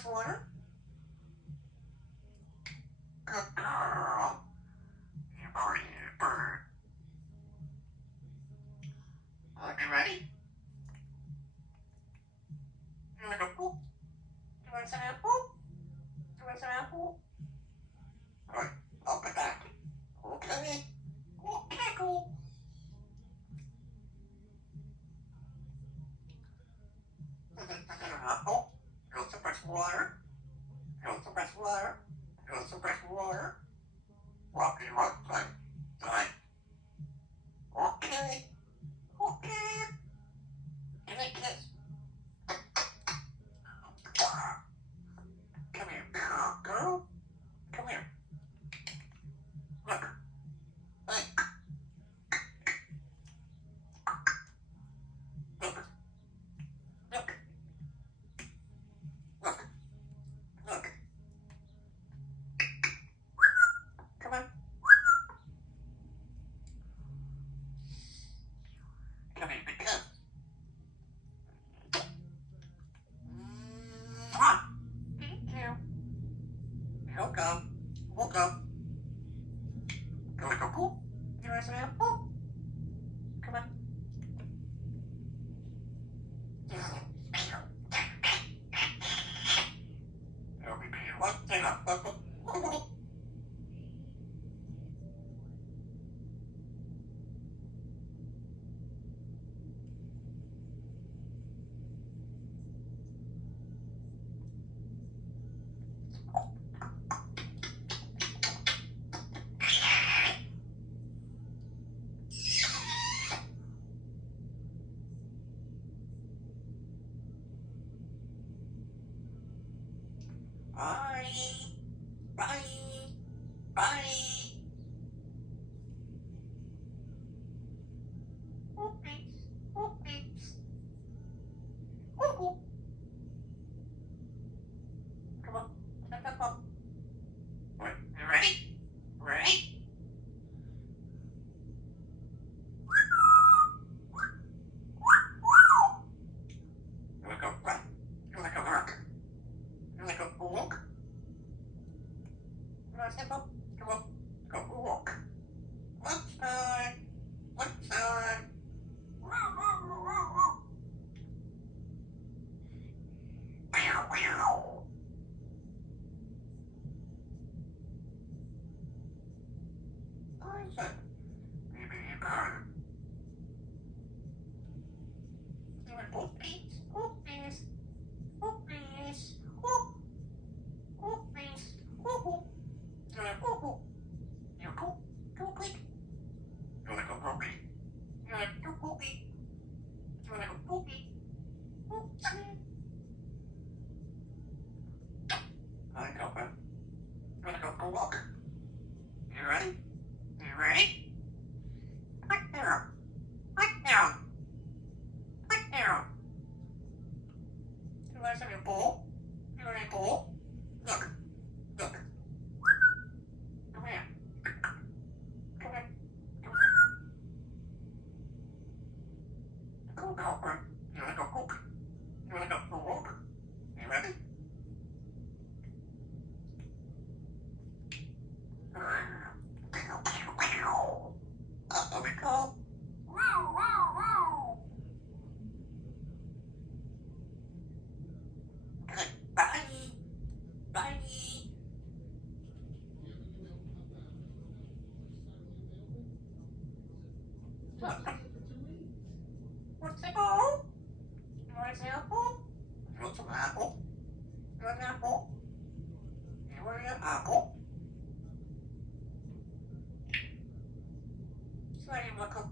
much water? Good girl. You pretty bird. You ready? You want to go poop? You want some apple? You want some apple? Alright, I'll be back. Okay. Okay, cool. Apple. You want some fresh water? You want some fresh water? You want some fresh water? Rocky rock time. Time. Okay. Okay. Give me a kiss. Come here, girl. Come here. Look. Hey. Look. Look. Look. Look. Come on. Come here, big kiss. Thank you. Welcome. Welcome. You want to go poop? You want some apple? Come on. That'll be being one thing up. Bye. Bye. Bye. Okay. Okay. Okay. Come on. Come on. Wait, you ready? Ready? You wanna go run? You wanna go rock? You wanna go walk? You wanna step up? Come on. Go walk. One side. One side. Meow, meow. Isaac. Maybe you can. You want poopies? Poopies. Poopies. Poop. Poopies. Poo-poo. You want poo-poo? You poop? Too quick. You wanna go poopy? You wanna go poopy? You wanna go poopy? Poop. Hi, girlfriend. You wanna go for a walk? You ready? You ready? What now? What now? What now? You want some of your bowl? You want a bowl? Look. Look. Come here. Come here. Come here. Go, girlfriend. You wanna go poop? You wanna go for a walk? You ready? Up we go. Wow, wow, wow. Okay, bye. Bye. What's the ball? You want an apple? You want some apple? You want an apple? You want an apple? So you look up